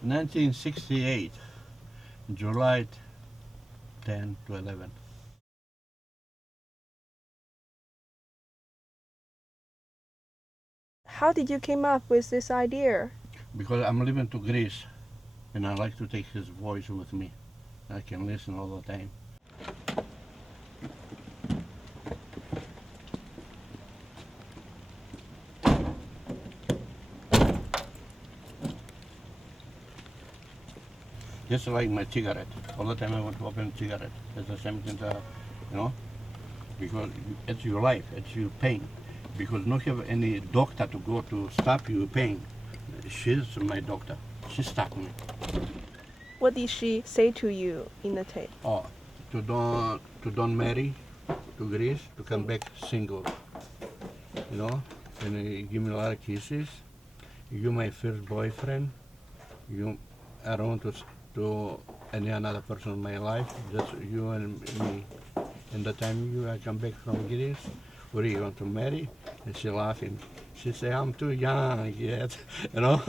1968, July 10 to 11. How did you came up with this idea? Because I'm living to Greece, and I like to take his voice with me. I can listen all the time. Just like my cigarette. All the time I want to open a cigarette. It's the same thing, you know, because it's your life, it's your pain. Because not have any doctor to go to stop your pain. She's my doctor. She stopped me. What did she say to you in the tape? Oh, to don't marry to Greece, to come back single. You know, and give me a lot of kisses. You my first boyfriend. You, I don't want to any another person in my life. Just you and me. And the time I come back from Greece, what do you want to marry? And she laughing. She say, I'm too young yet, you know.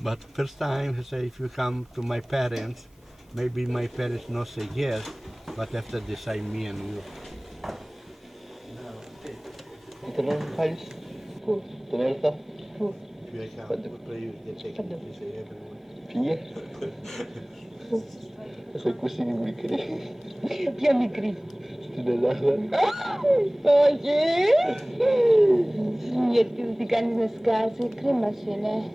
But first time, she say, if you come to my parents, maybe my parents not say yes, but after decide me and you. Ito lang, Halis. Tumerta. If you come, what play you get taken? You say everyone. Fie. Soy così micri. Io mi grido. Oye! Nie, ty ganze skazy, krymaszyne.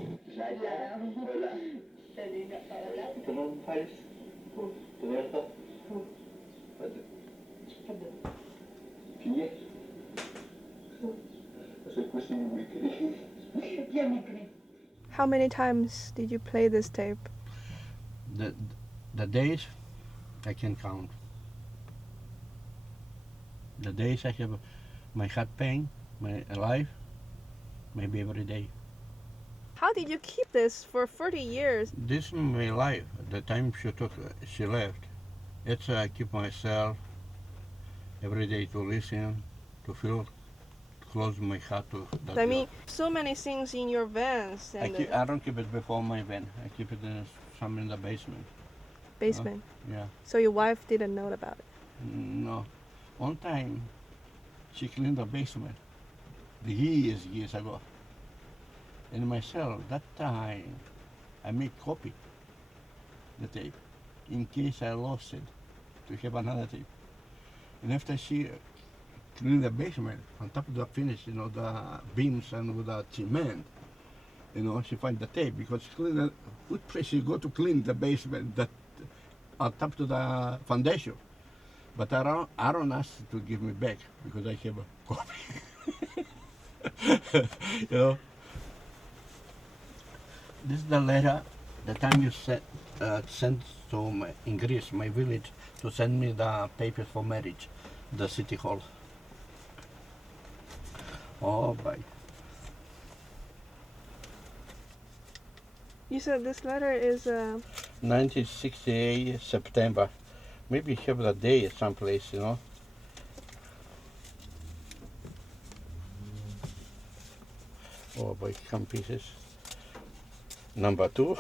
Ito lang, Halis. Tumerta. Fie. Soy così micri. Io mi grido. How many times did you play this tape? The days I can count. The days I have my heart pain, my life, maybe every day. How did you keep this for 30 years? This is my life. The time she left. It's I keep myself every day to listen, to feel, to close my heart to that. I mean, so many things in your vans and I don't keep it before my van. I keep it some in the basement. basement. Yeah. So your wife didn't know about it. No. One time, she cleaned the basement. Years ago. And myself, that time, I make copy the tape in case I lost it to have another tape. And after she cleaned the basement, on top of the finish, the beams and with the cement, she find the tape because she cleaned a good place you go to clean the basement that on top to the foundation. But I don't ask to give me back because I have a copy. you know. This is the letter. The time you sent to in Greece, my village, to send me the papers for marriage, the city hall. Oh, bye. You said this letter is 1968 September. Maybe have the day someplace, Oh, by some pieces. Number 2.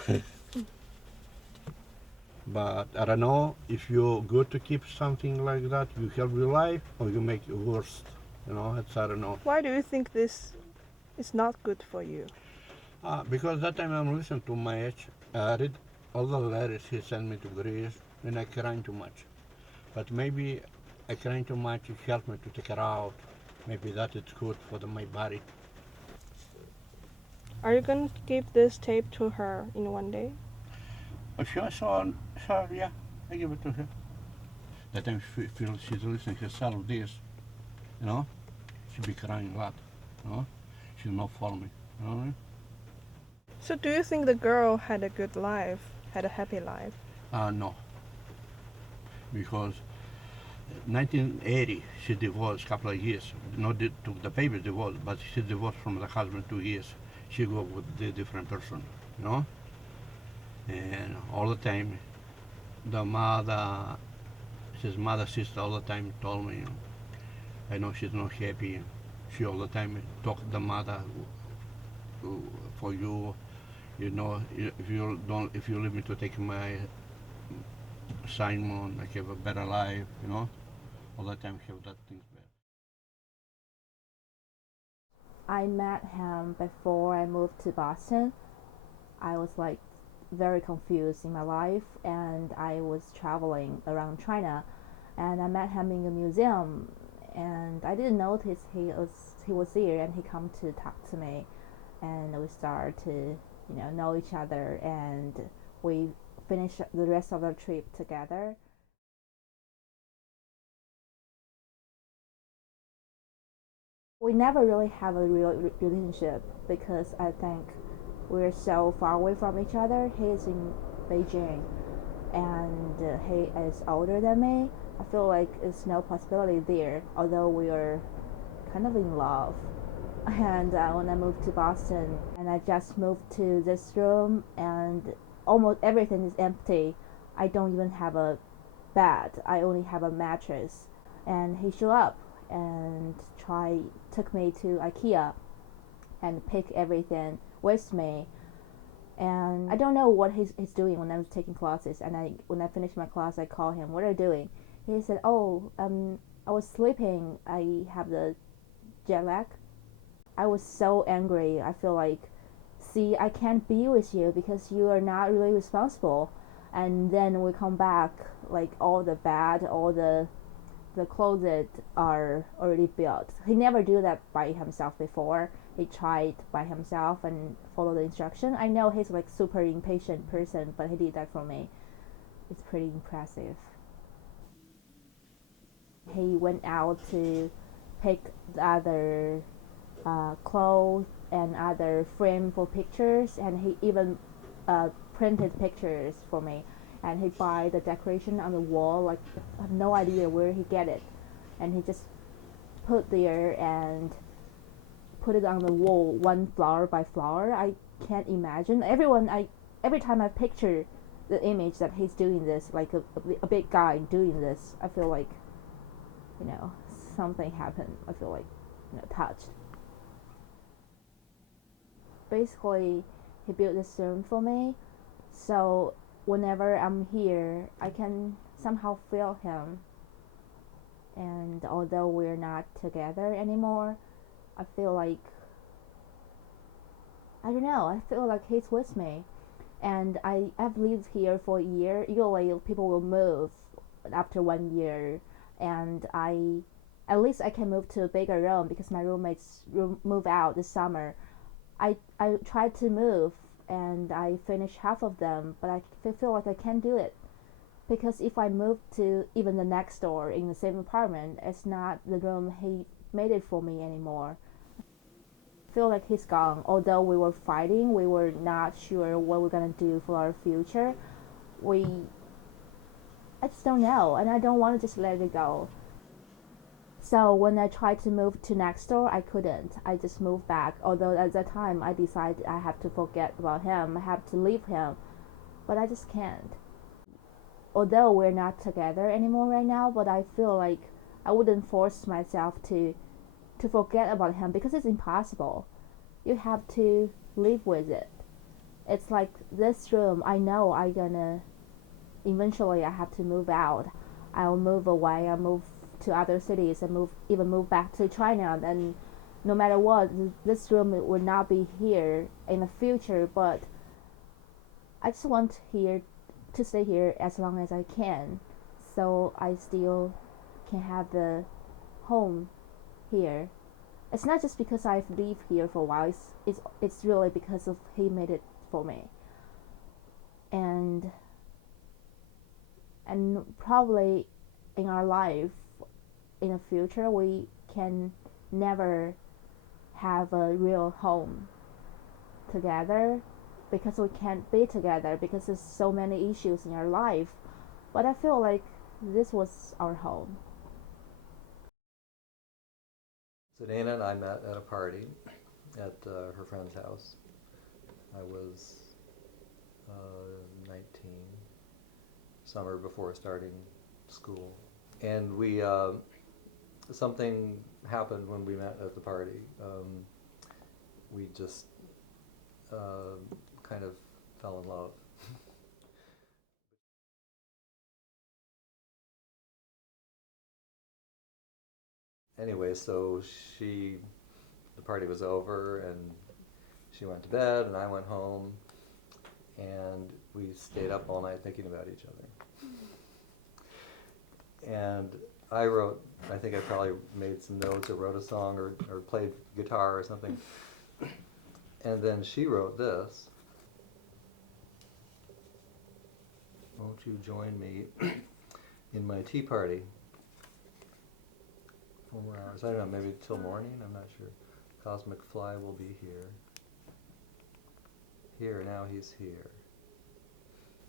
But I don't know if you're good to keep something like that, you help your life, or you make it worse. It's, I don't know. Why do you think this is not good for you? Because that time I'm listening to my age, I read all the letters he sent me to Greece, and I cried too much. But maybe I crying too much, it helped me to take it out. Maybe that is good for my body. Are you going to give this tape to her in one day? Sure, yeah, I give it to her. That time she feels she's listening herself this, she be crying a lot, she's not for me, So do you think the girl had a good life, had a happy life? No, because 1980 she divorced a couple of years. Not took the baby divorce, but she divorced from the husband 2 years. She go with the different person, and all the time the mother, his mother sister all the time told me, I know she's not happy. She all the time talk the mother for you, if you leave me to take my assignment, I have a better life, all the time have that things better. I met him before I moved to Boston. I was like very confused in my life, and I was traveling around China, and I met him in a museum, and I didn't notice he was there, and he come to talk to me, and we started to know each other, and we finished the rest of the trip together. We never really have a real relationship because I think we're so far away from each other. He's in Beijing, and he is older than me. I feel like it's no possibility there, although we are kind of in love. And when I moved to Boston, and I just moved to this room, and almost everything is empty. I don't even have a bed. I only have a mattress. And he showed up and took me to IKEA and picked everything with me. And I don't know what he's doing when I was taking classes. And when I finished my class, I called him. What are you doing? He said, "Oh, I was sleeping. I have the jet lag." I was so angry. I feel like, see, I can't be with you because you are not really responsible. And then we come back, like all the bed, all the closet are already built. He never do that by himself before. He tried by himself and follow the instruction. I know he's like super impatient person, but he did that for me. It's pretty impressive. He went out to pick the other clothes and other frame for pictures, and he even printed pictures for me. And he buy the decoration on the wall. Like, I have no idea where he get it, and he just put there and put it on the wall, one flower by flower. I can't imagine. Every time I picture the image that he's doing this, like a big guy doing this, I feel like, something happened. I feel like, touched. Basically, he built this room for me, so whenever I'm here, I can somehow feel him. And although we're not together anymore, I feel like, I don't know, I feel like he's with me. And I've lived here for a year. Usually people will move after 1 year, and at least I can move to a bigger room because my roommates move out this summer. I tried to move, and I finished half of them, but I feel like I can't do it because if I move to even the next door in the same apartment, it's not the room he made it for me anymore. I feel like he's gone. Although we were fighting, we were not sure what we're gonna do for our future. I just don't know, and I don't want to just let it go. So when I tried to move to next door, I couldn't. I just moved back. Although at that time I decided I have to forget about him, I have to leave him, but I just can't. Although we're not together anymore right now, but I feel like I wouldn't force myself to forget about him because it's impossible. You have to live with it. It's like this room. I know eventually I have to move out. I'll move away. I'll move to other cities and move back to China. And no matter what, this room will not be here in the future. But I just want to stay here as long as I can, so I still can have the home here. It's not just because I've lived here for a while. It's really because of he made it for me. And probably in our life in the future we can never have a real home together because we can't be together because there's so many issues in our life. But I feel like this was our home. So Dana and I met at a party at her friend's house. I was 19, summer before starting school. And we, something happened when we met at the party. We just kind of fell in love. Anyway, so the party was over, and she went to bed, and I went home, and we stayed up all night thinking about each other. And I think I probably made some notes or wrote a song or played guitar or something. And then she wrote this. Won't you join me in my tea party? 4 more hours. I don't know, maybe till morning, I'm not sure. Cosmic Fly will be here. Here, now he's here.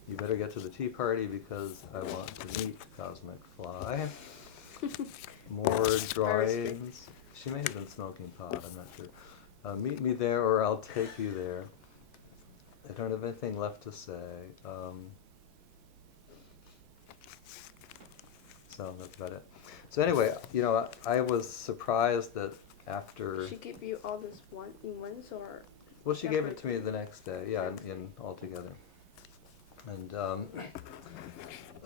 You better get to the tea party because I want to meet Cosmic Fly. More drawings. She may have been smoking pot, I'm not sure. Meet me there or I'll take you there. I don't have anything left to say. So that's about it. So anyway, I was surprised that after... She gave you all this in once, or? Well, she gave it to me the next day, yeah, in all together. And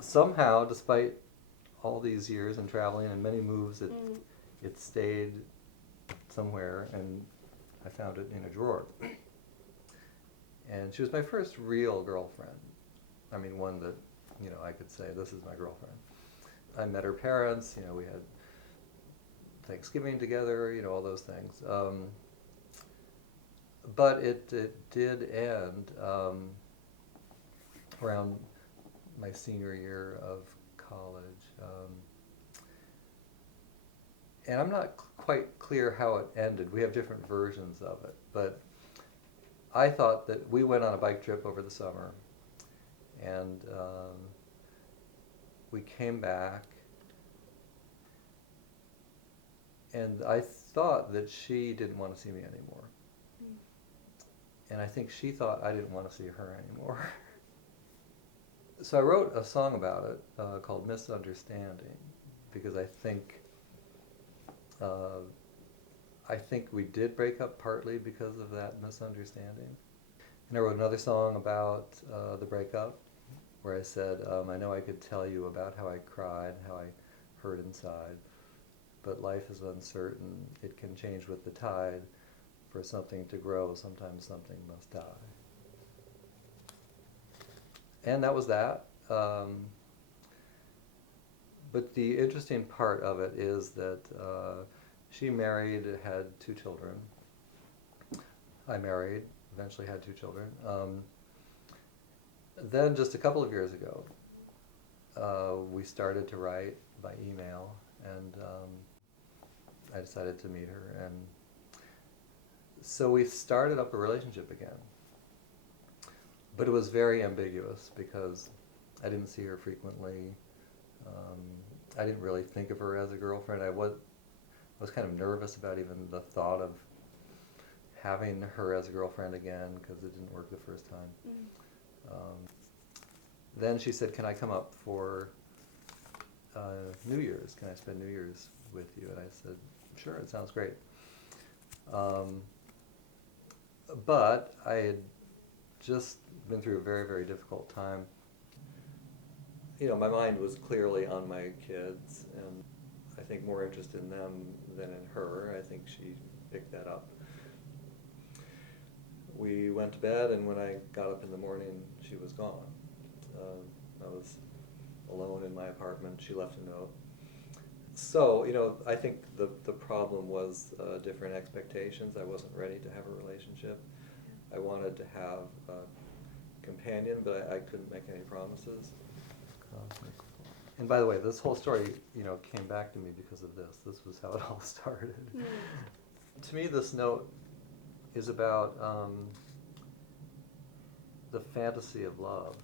somehow, despite all these years and traveling and many moves, it stayed somewhere, and I found it in a drawer. And she was my first real girlfriend. I mean, one that, I could say, this is my girlfriend. I met her parents, we had Thanksgiving together, all those things. But it did end around my senior year of college. And I'm not quite clear how it ended. We have different versions of it. But I thought that we went on a bike trip over the summer, and we came back, and I thought that she didn't want to see me anymore. And I think she thought I didn't want to see her anymore. So I wrote a song about it called Misunderstanding, because I think we did break up partly because of that misunderstanding. And I wrote another song about the breakup, where I said, I know I could tell you about how I cried, how I hurt inside, but life is uncertain. It can change with the tide. For something to grow, sometimes something must die. And that was that. But the interesting part of it is that she married, had 2 children. I married, eventually had 2 children. Then just a couple of years ago, we started to write by email, and I decided to meet her, and so we started up a relationship again. But it was very ambiguous because I didn't see her frequently. I didn't really think of her as a girlfriend. I was kind of nervous about even the thought of having her as a girlfriend again because it didn't work the first time. Then she said, "Can I come up for New Year's? Can I spend New Year's with you?" And I said, "Sure, it sounds great." But I had just been through a very, very difficult time. My mind was clearly on my kids, and I think more interested in them than in her. I think she picked that up. We went to bed, and when I got up in the morning, she was gone. I was alone in my apartment. She left a note. So, I think the problem was different expectations. I wasn't ready to have a relationship. I wanted to have a companion, but I couldn't make any promises. And by the way, this whole story, came back to me because of this. This was how it all started. To me, this note is about the fantasy of love.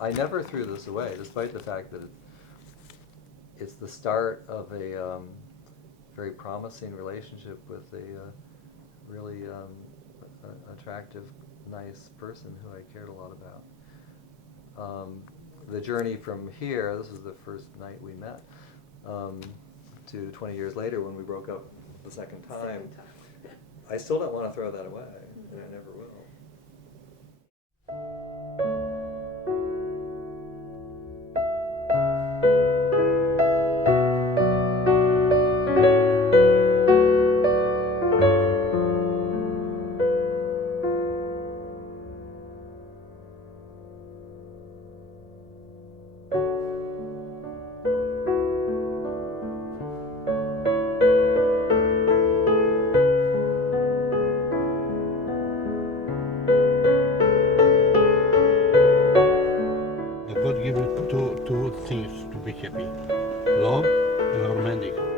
I never threw this away, despite the fact that it's the start of a very promising relationship with a really attractive, nice person who I cared a lot about. The journey from here, this was the first night we met, to 20 years later when we broke up the second time, I still don't want to throw that away, and I never will. God gave you two things to be happy: love and romantic.